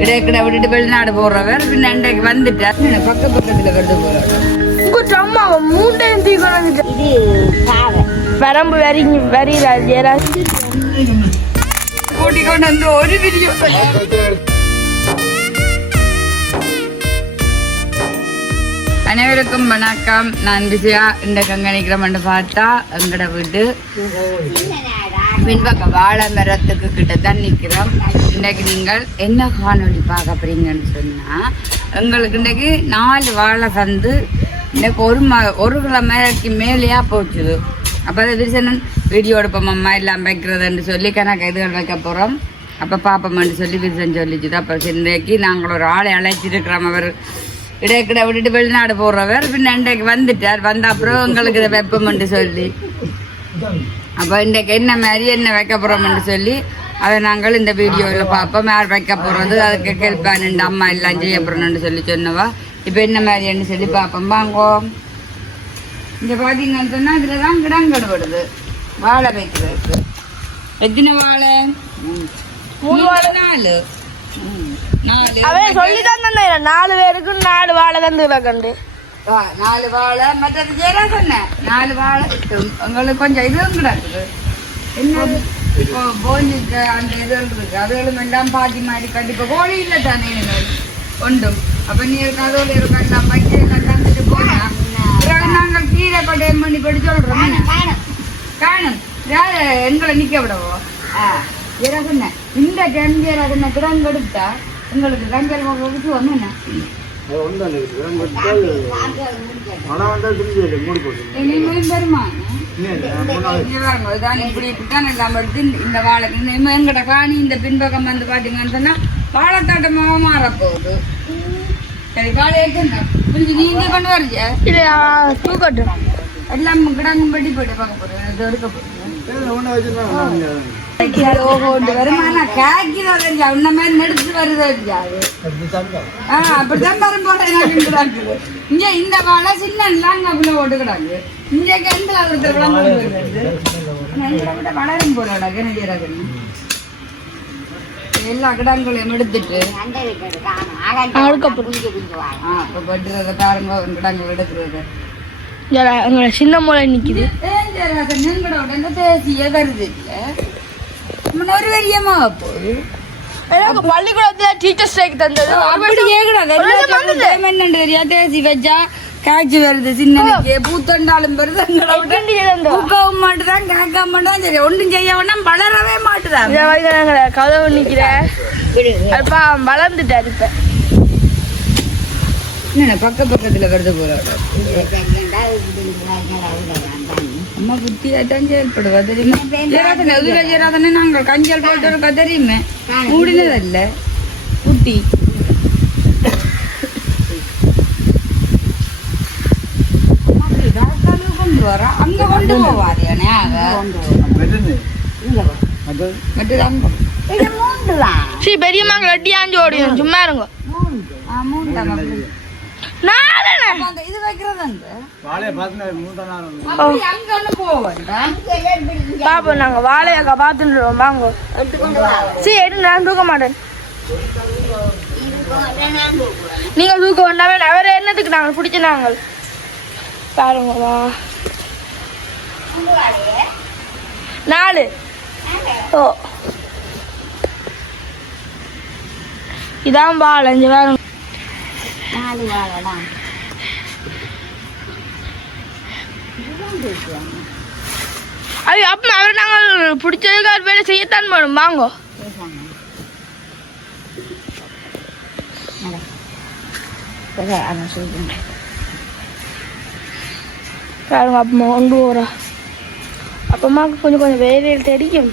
இடைக்கிட விட்டுட்டு வெளிநாடு போறவர் பின்ன இன்றைக்கு வந்துட்டார் பக்க பக்கத்துல வருது போறவர் உங்க அம்மா மூண்டையும் தூக்கி வந்துட்டு இது வரம்பு வரி வரியில ஜெயராஜ் கூட்டி கொண்டு வந்து ஒரு வீடியோ அனைவருக்கும் வணக்கம் நான் விஜயா இந்த கங்கணிக்கிறோம்னு பார்த்தா எங்கட வீட்டு பின்பக்க வாழை மரத்துக்கு கிட்ட தான் நிற்கிறோம் இன்றைக்கு நீங்கள் என்ன காணொலி பார்க்க போறீங்கன்னு சொன்னால் எங்களுக்கு இன்றைக்கு நாலு வாழை தந்து இன்றைக்கு ஒரு ம ஒரு கிழமைக்கு மேலேயா போச்சுது. அப்போ அதை விரிசனன் வீடியோ எடுப்போம் அம்மா எல்லாம் வைக்கிறதுன்னு சொல்லி கணக்கு இதுகள் வைக்க போகிறோம் அப்போ பாப்போம்னு சொல்லி விரிசன் சொல்லிச்சுது. அப்போ இன்றைக்கு நாங்கள் ஒரு ஆளை அழைச்சிருக்கிறோம். அவர் இடைக்கிட விட்டுட்டு வெளிநாடு போடுறவர் பின்ன இன்றைக்கு வந்துட்டார். வந்த அப்புறம் எங்களுக்கு இதை வைப்போம்னு சொல்லி. அப்போ இன்றைக்கு என்ன மாதிரி என்ன வைக்க போகிறோம்னு சொல்லி அதை நாங்கள் இந்த வீடியோவில் பார்ப்போம். யார் வைக்க போகிறது அதுக்கு இந்த அம்மா எல்லாம் செய்ய போகிறோம்னு சொல்லி சொன்னவா. இப்போ என்ன மாதிரின்னு சொல்லி பார்ப்போம். வாங்கோ. இங்கே பார்த்தீங்கன்னு சொன்னால் இதில் தான் கிடங்கடுபடுது வாழை வைக்கிறதுக்கு. எத்தனை வாழை? மூணு வாழை. நாலு. நாலு. சொல்லிதான் தந்தேன் நாலு பேருக்கு நாலு வாழை தந்து கண்டு. நாலு வாழை மற்றது ஜெயரா சொன்னேன் நாலு வாழை உம், உங்களுக்கு கொஞ்சம் இதுவும் கிடக்குது? என்னது இப்போ போஞ்சிக்க அந்த இது இருக்கு? அதுகளும் எல்லாம் பாத்தி மாதிரி கண்டிப்பா கோழி இல்லை தானே ஒன்றும் அப்ப நீ அதோட இருக்கலாம் பைக்கு எல்லாம் தந்துட்டு போனா பிறகு நாங்கள் கீரை கொடையம் பண்ணி படி சொல்றோம் என்ன? காணும். யாரு? எங்களை நிக்க விடவோ? சொன்னேன் இந்த டைம் சொன்ன கிடங்கு எடுத்தா உங்களுக்கு கஞ்சல் வகுப்பு ஒன்று அது இனிமேல் பெருமா இங்க பாருங்க, இதான் இப்படி இப்படித்தான் எல்லாம் வருது. இந்த பின்பக்கம் வந்து பாத்தீங்கன்னு சொன்னா வாழைத்தாட்டமாக மாறப்போகுது சரி வாழை நீங்க கொண்டு வரீங்க தூக்கட்டும் எல்லாம் கிடங்கும் படி போயிட்டு பார்க்க போறேன் இது எடுக்க போறேன் இல்ல உன்ன மாதிரி நெடுத்து வருது இல்லையாது ஆ அப்படிதான் வரும் இங்க இந்த வாழை சின்ன லாங்காப்புல போட்டு கிடக்கு இங்க எந்த ஒருத்தர் விளம்பரம் வளரும் எல்லா கிடங்களையும் எடுத்துட்டு பாருங்க கிடங்கள் எடுக்கிறது எங்களை சின்ன மூளை எனக்கு பள்ளிக்கூடத்துல டீச்சர் ஸ்ட்ரைக் தந்தது. அப்படி. என்னன்னு தெரியா? தேசி வச்சா காய்ச்சி வருது சின்ன பூத்தண்டாலும் வருது பூக்கவும் மாட்டுதான் காக்க மாட்டான் சரி ஒன்றும் செய்ய வேணாம் வளரவே மாட்டுதான். கதவு நிற்கிறேன் அப்பா வளர்ந்துட்டார் இப்ப. என்ன பக்க பக்கத்துல வருது போல. அம்மா புத்தியாத்தான் செயல்படுவா தெரியுமா ஜெராதனை எதுல ஜெராதனை நாங்கள் கஞ்சல் போட்டு இருக்கா தெரியுமே மூடினதல்ல புட்டி கொண்டு வர அங்க கொண்டு போவாரியானே ஓடிடும் சும்மா இருங்க ஆ, மூணு இது பாப்போம் நாங்க வாழையாக்கா பார்த்துட்டுருவோம் வாங்க. சரி எடு நான் தூக்க மாட்டேன். நீங்க தூக்க வேண்டாமே வேற என்னத்துக்கு நாங்கள் பிடிச்ச நாங்கள்? பாருங்க வா. நாலு. ஓ. இதான் பால் அஞ்சு பாருங்க நாலு வாழடா அது அப்போ அவர் நாங்கள் பிடிச்சதுக்கு அது வேலை செய்யத்தான் வேணும் வாங்கோ. பாருங்க அப்பமா கொண்டு போகிறா அப்பமாவுக்கு கொஞ்சம் கொஞ்சம் வேலையில் தெரியும்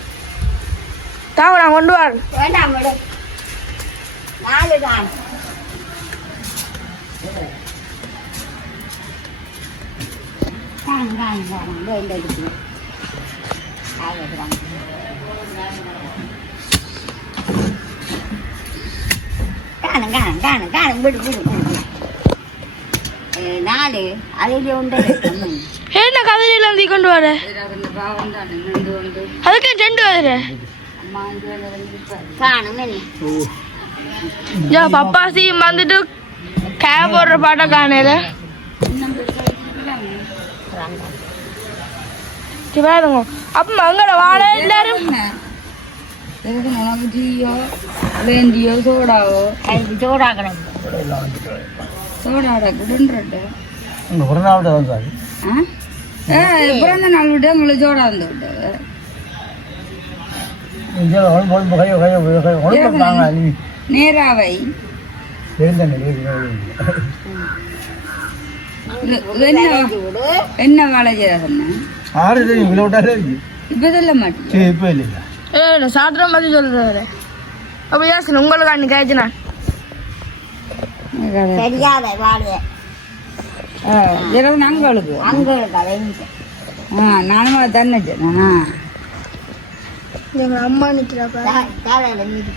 தாங்க நான் கொண்டு வரேன். நாலு தான். காணும் காணும் காணும் வேண்ட எடுக்கணும் ஆகட்டும் காணும் காணும் காணும் காணும் விடு விடு விடு நாலு அதில் உண்டு என்ன கதிரையில் தீ கொண்டு வர? அதுக்கு ரெண்டு வந்து காணும் என்ன ஜா பப்பாசியும் வந்துட்டு கே போடுற பாட்டை காணையில பாருங்க அப்ப மங்கள வாழை எல்லாரும் உனக்கு டீயோ வேண்டியோ சோடாவோ அது சோடாக்கணும் சோடாட குடுன்றது இந்த ஆ பிறந்த நாள் விட்டு உங்களுக்கு சோடா வந்து நேராவை என்ன என்ன வாழை சொன்னேன் ஆறு தெரியும் இவ்வளோ விட்டாலே இருக்கு இப்போ மாட்டேன் ஏ சாப்பிட்ற மாதிரி சொல்றாரு அப்ப ஏசன் உங்களுக்கு அன்னைக்கு ஆயிடுச்சுண்ணா தெரியாத வாழைய இரவு நாங்களுக்கு நானும் தானே ஆ எங்க அம்மா நிக்கிறாப்பா தலையில மீது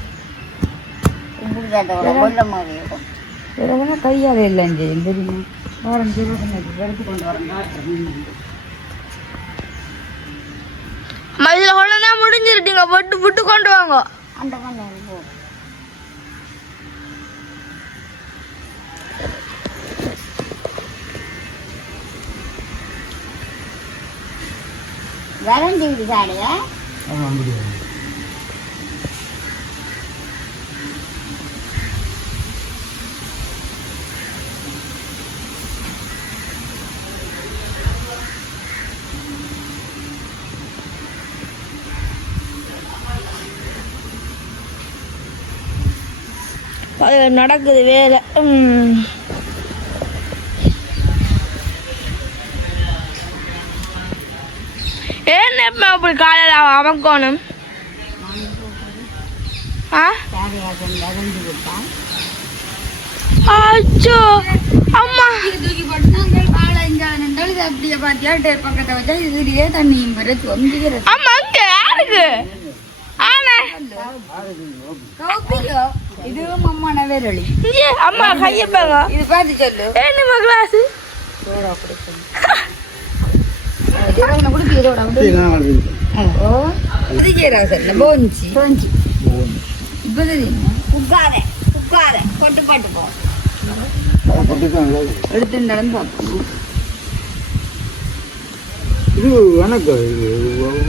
கும்பிடுறதோட கொல்ல மாதிரி இருக்கும் இரவுனா கையால் இல்லைன்னு செய்யும் தெரியுமா வாரம் எடுத்து கொண்டு வரேன். மதியில கொண்டா முடிஞ்சிருட்டீங்க. விட்டு விட்டு கொண்டு வாங்க. அந்த கொஞ்சம் போ. வறண்டி விடு சாடுங்க ஆமாம் முடியாது. நடக்குது வேலை. ஏன் எப்ப அப்படி காலையில் அமக்கணும்? ஆ? அச்சோ அம்மா. தூக்கி போட்டு நாங்கள் இது அப்படியே பார்த்தியா பக்கத்தை வச்சா இதுலயே தண்ணியும் பெற சொந்திக்கிறது அம்மா யாருக்கு? ஆனா கௌபியோ இதுவும் அம்மான வேரொழி இங்கே அம்மா கையப்பாங்க இது பார்த்து சொல்லு. ஏன் நம்ம கிளாஸ் சோடா எடுத்து நடந்து இது எனக்கு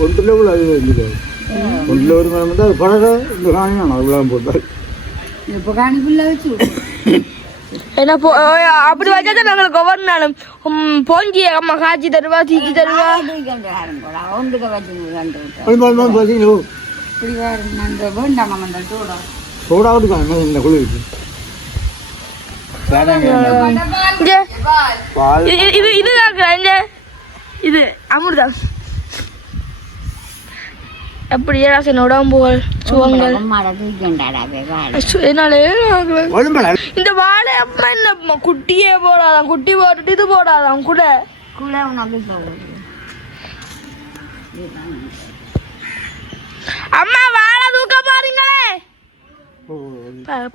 ஒன்றில் உள்ள அது ஒரு மரம் அது பழக இந்த காணியான அவ்வளோ போட்டால். என்ன அப்படி வச்சா நாங்களுக்கு ஒவ்வொரு நாளும் ம், பொங்கி அம்மா காய்ச்சி தருவா தீச்சி தருவா இது இது இது இங்கே இது அமிர்தம் எப்படி ஏதாச்சும் உடம்புகள் சுகங்கள் என்னால இந்த வாழை அம்மா என்ன குட்டியே போடாதான் குட்டி போட்டுட்டு இது போடாதான் கூட. அம்மா வாழை தூக்க பாருங்களே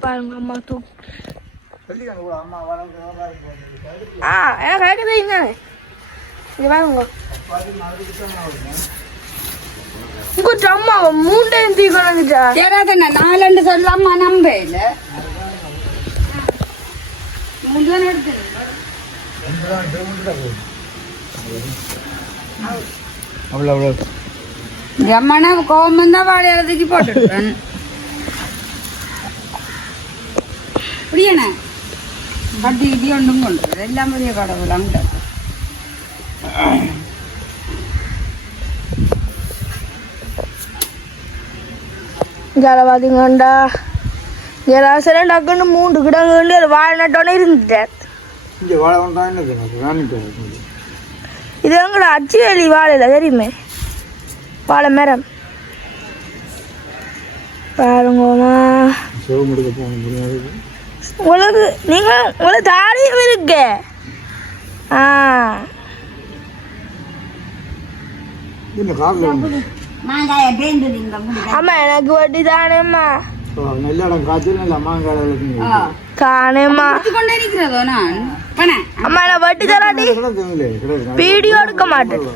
பாருங்க அம்மா தூக்கு. ஆ எனக்கு கேட்குது இங்க இங்க பாருங்க உங்க அம்மா மூண்டையும் தூக்கணுங்கச்சா சேராதண்ணா நாலண்டு சொல்லாமா நம்ப இல்ல. முழுதான் எடுத்து அவ்வளோ அவ்வளோ அம்மானா கோபம் தான் வாழையால தூக்கி போட்டுருப்பேன் புரியண்ணே பட்டு இடி ஒன்றும் கொண்டு எல்லாம் பெரிய கடவுள் அங்கிட்ட. இங்கே பார்த்தீங்கண்டா ஜலாசலம் டக்குன்னு மூன்று கிடங்கு ஒரு வாழை நட்டோன்னே இருந்துட்டேன் இங்கே வாழை இது எங்களோட அச்சு வேலி வாழைல தெரியுமே? வாழை மரம். முடியாது. உங்களுக்கு நீங்கள் உங்களுக்கு தாரியம் இருக்கு. ஆ. அம்மா எனக்கு வட்டி தானேம்மா. நல்ல இடம் காய்ச்சல் நல்ல மாங்காய் தானேம்மா. கொண்டே நிற்கிறதோ நான்? அம்மா எனக்கு வட்டி கிடக்கு வீடியோ எடுக்க மாட்டேன்.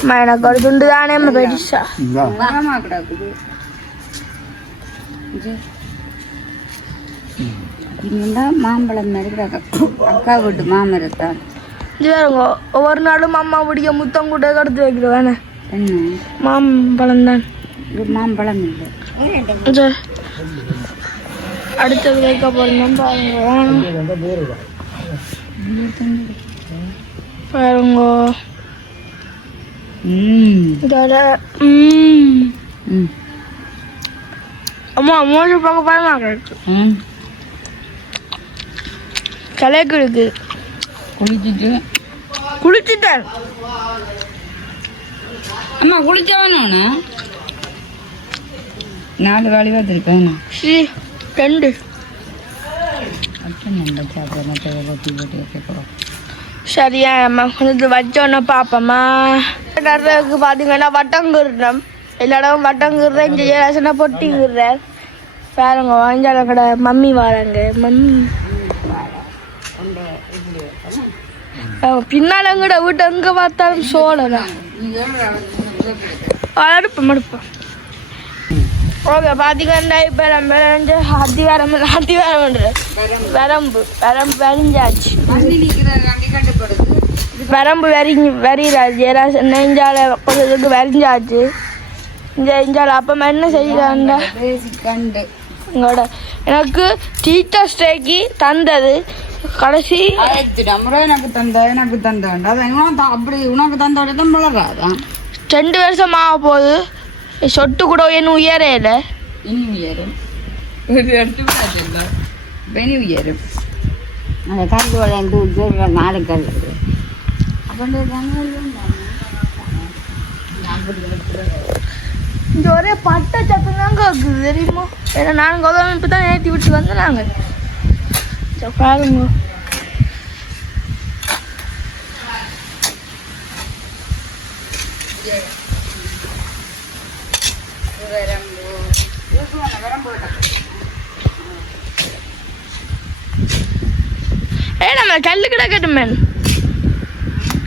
அம்மா எனக்கு ஒரு துண்டு தானேம்மா பெருசா. இந்தா. வரமா கிடக்குது பார்த்தீங்கன்னா மாம்பழம். அக்கா வீட்டு மாமரத்தான். ஒவ்வொரு நாளும் அம்மா பிடிக்க முத்தம் கூட கடுத்து என்ன மாம்பழம் தான் மாம்பழம் இல்லை. அடுத்தது வைக்க போறீங்க பாருங்க. இதோட அம்மா மோச பார்க்க பயமாக இருக்கு ம். கலைக்கு இருக்கு. குளிச்சுட்டு. குளிச்சுட்டேன். அம்மா வேணும்ண்ணா நாலு வேலையாக சி ரெண்டு. போட்டு சரியா அம்மா கொஞ்சம் வச்சோன்னே பார்ப்போம்மா நடுறதுக்கு பார்த்தீங்கன்னா வட்டங்குறோம் எல்லா இடமும் வட்டங்குறேன் ஜெயராசனா பொட்டிக்கிறேன் பாருங்க வாஞ்சால கடை மம்மி வராங்க மம்மி. அவங்க பின்னால எங்கட வீட்டு எங்க பார்த்தாலும் சோழதான் அடுப்போம் அடுப்போம் ஓகே பார்த்தீங்கன்னா இப்போ நம்ம வந்து அத்திவாரம் வரம்பு வரம்பு வரிஞ்சாச்சு தண்ணி நிற்கிறாங்க கட்டுப்படுது வரம்பு வரி வரிறாச்சு ஏதாவது நெஞ்சால கொஞ்சத்துக்கு வரிஞ்சாச்சு. இந்த இஞ்சால அப்போ என்ன செய்யலாண்டா உங்களோட எனக்கு டீச்சர்ஸ் டேக்கு தந்தது. கடைசி எனக்கு தந்த எனக்கு உனக்கு அப்படி உனக்கு தந்தோட தான் வளராதான் ரெண்டு வருஷம் ஆக போகுது. சொட்டு கூட என்ன உயரையில இனி உயரும். ஒரு இடத்து பார்த்துல இனி உயரும். அந்த கல் விளையாண்டு உஜ்ஜூரில் நாலு. அப்போ இந்த ஒரே பட்டை சத்தம் தாங்க இருக்குது தெரியுமா? ஏன்னா நாங்கள் இப்போ தான் ஏற்றி விட்டு வந்தோம் நாங்கள் பாருங்க ஏ நம்ம கல்லு கிடக்கட்டுமே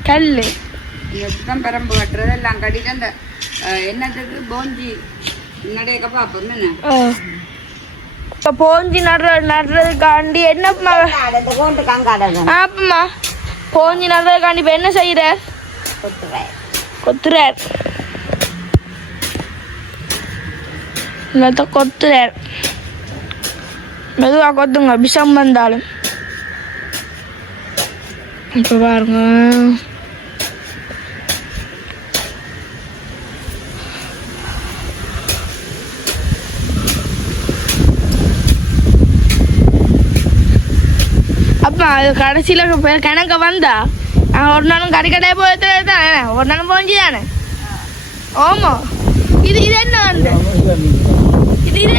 கல் தான் பெரம்பு கட்டுறது. எல்லாம் கட்டிட்டு அந்த என்னத்துக்கு? போஞ்சி. முன்னாடியே பார்ப்போம் என்ன? இப்போ போஞ்சி நடுற நடுறதுக்காண்டி என்ன அந்த கோண்டு கங்காடம் ஆப்பம்மா போஞ்சி நடுறதுக்காண்டி இப்போ என்ன செய்கிற கொத்துறேன். கொத்துறார். கொத்துறார். மெதுவாக கொத்துங்க விஷம் வந்தாலும். இப்போ பாருங்க அப்பா அது கடைசியில் கணக்க வந்தா? ஒரு நாளும் கடை கடையை போய் தானே ஒரு நாளும் போஞ்சி தானே? ஆமாம் இது இது என்ன வந்து? இது இது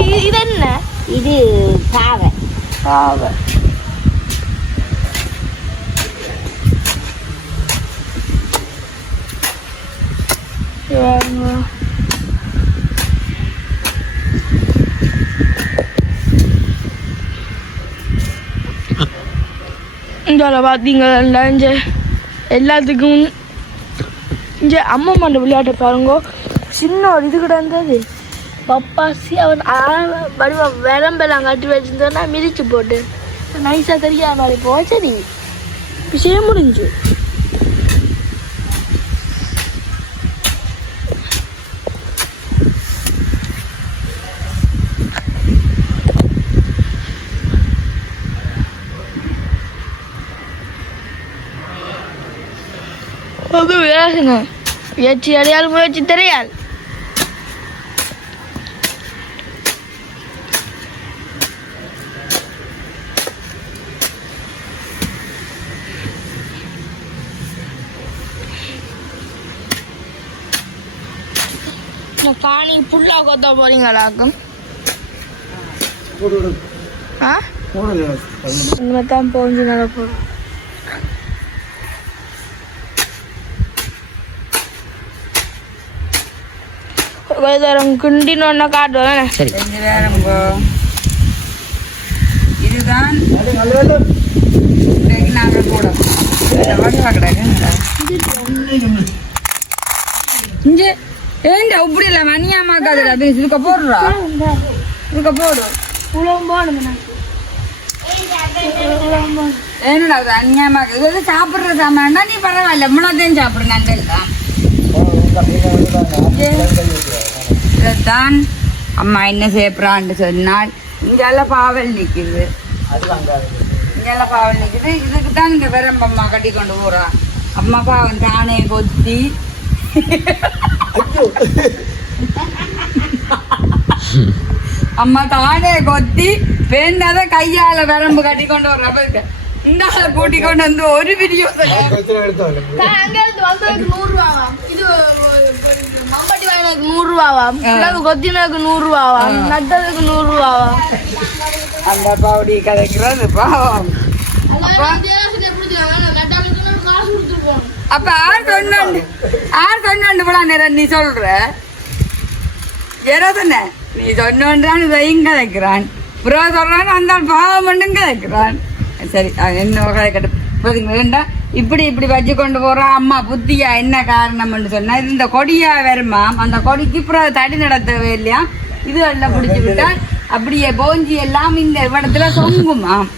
இது இது என்ன? இது சாவை. ஆவ இந்த பார்த்தீங்களா இங்கே எல்லாத்துக்கும் இங்கே அம்மா மண்ட விளையாட்டை பாருங்க. சின்ன ஒரு இது கூட இருந்தது. பப்பாசி அவன் வடிவம் விளம்பெல்லாம் கட்டி வச்சிருந்தோன்னா மிதிச்சு போட்டு நைஸாக தெரியாத மாதிரி போ சரி விஷயம் முடிஞ்சு அது விளாசுங்க முயற்சி அடையாள் முயற்சி தெரியாது காணி புல்லா கொத்த போறீங்களாக்கும் ஆ? தான் போஞ்சு நடப்போம் தரம் கிண்டின்னு ஒன்று காட்டுவேன் சரி. இதுதான் நாங்கள் கூட. இங்கே ஏண்டா இப்படி இல்லை மணியாமாக்காதுடா பேசி இருக்க போடுறா. இருக்க போடு. உலகம் என்னடா அது அநியாயமாக இது வந்து சாப்பிட்ற சாமான்னா நீ பரவாயில்ல முன்னாத்தையும் சாப்பிடுங்க நண்டெல்லாம் இதைத்தான் அம்மா என்ன செய்யப்படுறான்னு சொன்னால் இங்கெல்லாம் பாவல் நிற்குது இங்கெல்லாம் பாவல் நிற்குது இதுக்கு தான் இந்த விரம்பம்மா கட்டி கொண்டு போகிறான் அம்மா பாவம் தானே கொத்தி அம்மா தானே கொத்தி பெண்ணாத கையால விரம்பு கட்டி கொண்டு வர்றா பாருங்க இந்த ஆளை கூட்டி கொண்டு வந்து ஒரு வீடியோ மம்பட்டி வாங்கினதுக்கு நூறு ரூபாவாம் கொத்தினதுக்கு நூறு ரூபாவாம் நட்டதுக்கு நூறு ரூபாவாம் அந்த பாவடி கதைக்கிறது பாவம். அப்ப ஆர் சொன்னாண்டு ஆர் சொன்னாண்டு போல நேரம் நீ சொல்ற? ஏதோ நீ சொன்னான் இதையும் கதைக்கிறான். புறா சொல்றான் அந்த பாவம் மட்டும் கதைக்கிறான். சரி என்ன கதை கட்டு வேண்டாம். இப்படி இப்படி வச்சு கொண்டு போறான் அம்மா புத்தியா என்ன காரணம்னு சொன்னா இது இந்த கொடியா வருமாம் அந்த கொடிக்கு புறம் தடி நடத்தவே இல்லையா? இது எல்லாம் பிடிச்சி விட்டா அப்படியே போஞ்சி எல்லாம் இந்த இடத்துல தொங்குமாம்.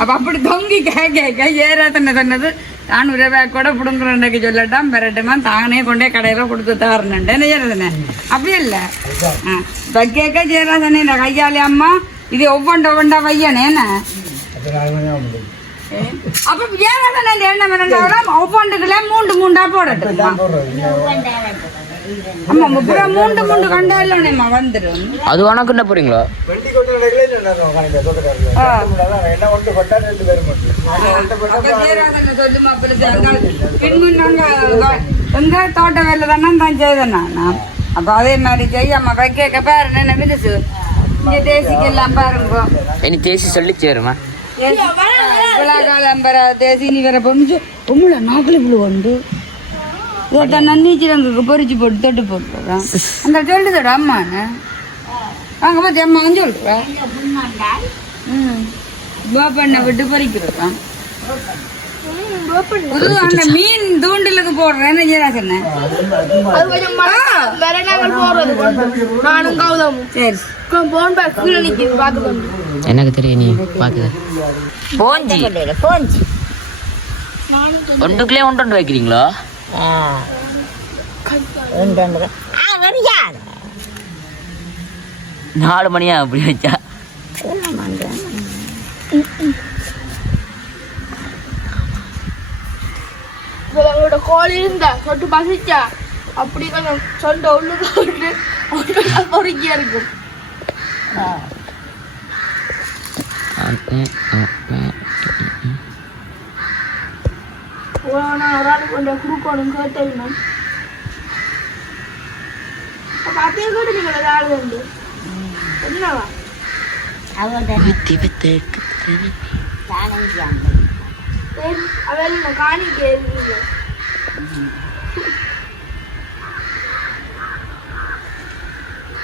அப்ப அப்படி தொங்கி கே கேட்க ஏறாத்தனை சொன்னது ஒரு ரூபாய் கூட பிடுங்குறேன்னைக்கு சொல்லட்டாம் பெறட்டுமா தானே கொண்டே கடையில கொடுத்து தாருனேன் என்ன செய்யறதுனே அப்படி இல்லை. இப்போ கேட்க சேராதனே இந்த கையாலே அம்மா? இது ஒவ்வொண்ட ஒவ்வொண்டா வையனே என்ன? அப்ப இந்த எண்ணெய் மிரண்டா ஒவ்வொன்றுக்குள்ள மூண்டு மூண்டா போடட்டுமா? அது உனக்கு என்ன போறீங்களோ? எங்க தோட்ட வேலை தானே தான் செய்தேன் நான். அப்ப அதே மாதிரி செய்யாம வைக்க பாரு என்ன பெருசு இங்க தேசிக்கெல்லாம் பாருங்க. இனி தேசி சொல்லி சேருமா. விழாக்காலம் பெற தேசி வேற பொண்ணு உங்களை நாக்கில் புழு உண்டு. இதை நன்னீச்சிரங்களுக்கு பொறிச்சு போட்டு தொட்டு போட்டுறான் அந்த சொல்லுதோட அம்மாண்ணே அங்கே பார்த்து அம்மா சொல்றேன் ம் பாப்பண்ணை விட்டு பறிக்கிறோம் புது அந்த மீன் தூண்டிலுக்கு போடுறேன் பார்த்துக்கொண்டு எனக்கு தெரியும் நீ பாக்குது போஞ்சி. போன்ச்சு ஒன்றுக்குள்ளே ஒன்று ஒன்று வைக்கிறீங்களோ? நாலு மணியா அப்படி வச்சா? எங்களோட கோழி இருந்தா சொட்டு பசிச்சா அப்படி சொண்டை உள்ளுக்கு பொறுக்கியா இருக்கும். நான் ஒரு ஆளுக்கு கொண்டு கொடுக்கணும் கேட்டேன் அப்போ அத்தையும் கேட்டு நீங்கள் ஆள் வந்து என்னவா அவள் காணிக்க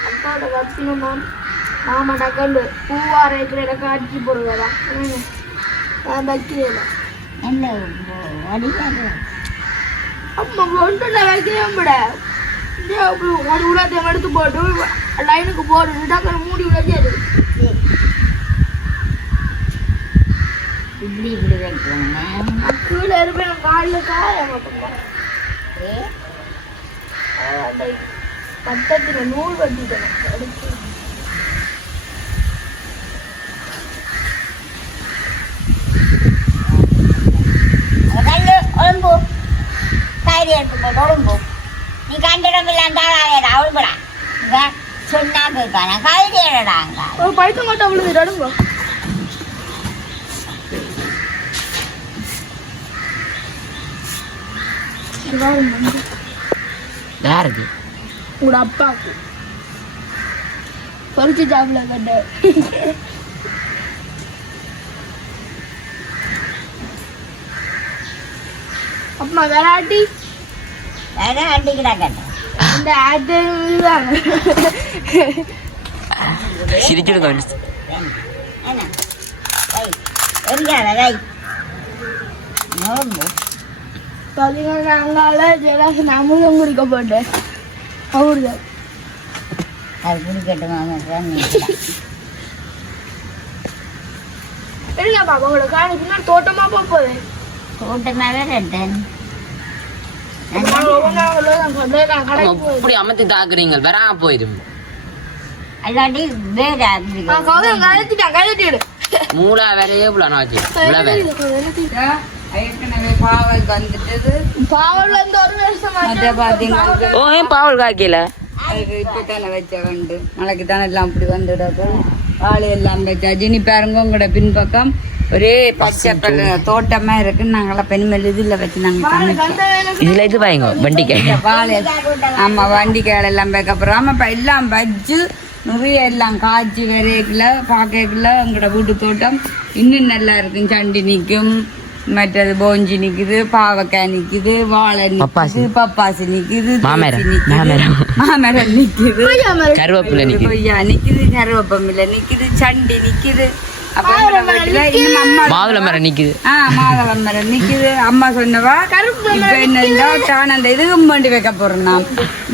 அப்பாவோட கத்தினமா மாமா டக்கண்டு பூவார இருக்கிற போடுறதா நான் வைக்கிறேன் என்ன அடிக்காது அம்மா ஒன்று வைக்கிறேன் விட ஒரு உலகத்தையும் எடுத்து போட்டு லைனுக்கு போட்டு டக்குனு மூடி விடாது இப்படி இப்படி கீழே இருப்பேன் காலில் காய மாட்டேன். அந்த பட்டத்தில் நூல் கட்டிட்டேன் எடுத்து கல்லு ஒழும்பு கயிறு எடுத்து போட்டு ஒழும்பு நீ கண்டிடம் இல்லாம சொன்னா ஒரு மாட்டோம் யாருக்கு உங்களோட அப்பாவுக்கு பறிச்சு சாப்பிட கட்ட அம்மா விளையாட்டி வேற அடிக்கிறா கேட்டேன் இந்த இதுதான் சிரிச்சுடுங்க என்ன எரியாத அங்கால ஜெயராசன் அமுதம் குடிக்க போட்டேன் அவர்தான் அது குடிக்கட்டுமா இல்லப்பா உங்களோட காணி பின்னாடி தோட்டமா போக போகுது கடைக்கு போகுது அப்படி அமர்த்தி தாக்குறீங்க. கழுத்திட்டான் கழுத்திடு மூளா வேலையே இவ்வளோ நாச்சு இவ்வளோ வேலை. ஏற்கனவே பாவல் வந்துட்டது ஒரு வருஷம் ஓ ஏன் பாவல் காய்க்கல? அதுக்கு இப்பதானே வச்ச வண்டு நாளைக்கு தானே எல்லாம் அப்படி வந்துடாது வாழை எல்லாம் வச்சாச்சு. இனி பாருங்க உங்களோட பின்பக்கம். ஒரே பச்சை தோட்டமா இருக்கு நாங்கெல்லாம் பெண்மெல் இதுல வச்சு நாங்க இதுல இது பாருங்க வண்டிக்கு இந்த வாழை ஆமா வண்டிக்காய் எல்லாம் வைக்க போறோம் ஆமாப்பா எல்லாம் வச்சு நிறைய எல்லாம் காய்ச்சி விரைக்கல பார்க்கல எங்களோட வீட்டு தோட்டம் இன்னும் நல்லா இருக்கும் சண்டி நிற்கும் மற்றது போஞ்சி நிக்குது பாவக்காய் நிக்குது வாழை. நிக்குது பப்பாசி நிக்குது மாமரம். நிக்குது, மாமரம். மாமரம் நிக்குது கருவேப்பிலை நிக்குது கொய்யா நிக்குது கருவேப்பமில்லை நிக்குது சண்டி நிக்குது அப்ப எங்களோட வீட்டுல இன்னும் அம்மா மாதுளை மரம் நிக்குது. ஆ மாதுளை மரம் நிக்குது. அம்மா சொன்னவா இப்ப என்னன்னா தான் அந்த இதுவும் வண்டி வைக்க போறோம் நான்.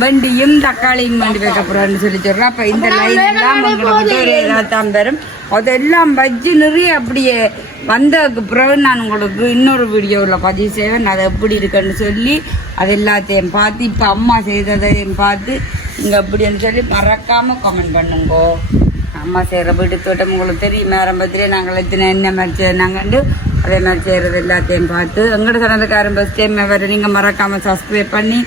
வண்டியும் தக்காளியும் வண்டி வைக்க போறோம்னு சொல்லி சொல்றோம் அப்ப இந்த லைன் எல்லாம் உங்களுக்கு பெறும் அதெல்லாம் வச்சு நிறைய அப்படியே வந்ததுக்கு பிறகு நான் உங்களுக்கு இன்னொரு வீடியோவில் பதிவு செய்வேன். அது எப்படி இருக்குன்னு சொல்லி அது எல்லாத்தையும் பார்த்து இப்போ அம்மா செய்ததையும் பார்த்து இங்கே எப்படின்னு சொல்லி மறக்காம கமெண்ட் பண்ணுங்கோ. அம்மா செய்கிற வீட்டு தோட்டம் உங்களுக்கு தெரியும். ஆரம்பத்திலே நாங்கள் எத்தனை என்ன மாதிரி செய்யணாங்கண்டு அதே மாதிரி செய்கிறது எல்லாத்தையும் பார்த்து எங்கட சனதுக்காரன் ஃபஸ்ட் டைம் வர நீங்கள் மறக்காமல் சப்ஸ்கிரைப் பண்ணி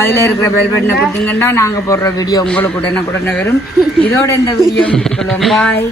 அதில் இருக்கிற பெல் பட்டனை கொடுத்தீங்கன்னா நாங்கள் போடுற வீடியோ உங்களுக்கு உடனே உடனே வரும். இதோட இந்த வீடியோ முடிச்சுக்கொள்வோம் பாய்